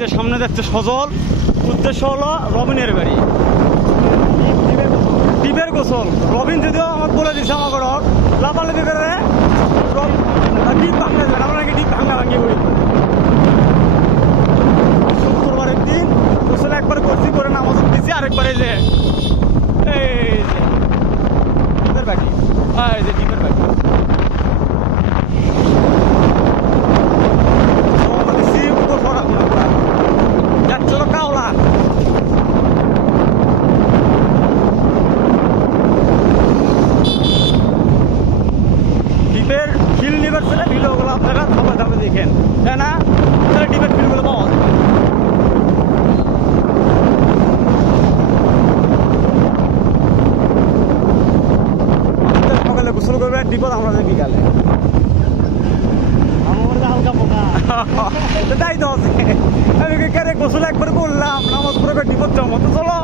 যে সামনে যাচ্ছে সজল, উদ্দেশ্য হলো রবিনের বাড়ি, ডিপের গোসল। রবিন যদিও আমার বলে দিচ্ছে আমার ঘর লাফালাফি করে ডিপ ভাঙা যাবে, আমরা নাকি ডিপ ভাঙা ভাঙি করি। শুক্রবারের দিন গোসল একবার করছি, করে নামাজ দিচ্ছি, আরেকবারে যে এই যে ডিপের বাকি, এই যে ডিপের বাকি চলো কাওলা। ডিপের ফিল নিবার ছেলে ভিডিওগুলো আপনারা ধাপে ধাপে দেখেন, তাই না? তাহলে ডিপের ফিলগুলো পাওয়া যাবে। সকালে গোসল করবে, ডিপত আমরা যাই বিকালে। হালকা পোকা তাই তো আছে, আমি গোসল একবার করলাম, নামাজ পড়বে, ডিপত জমা তো চলো।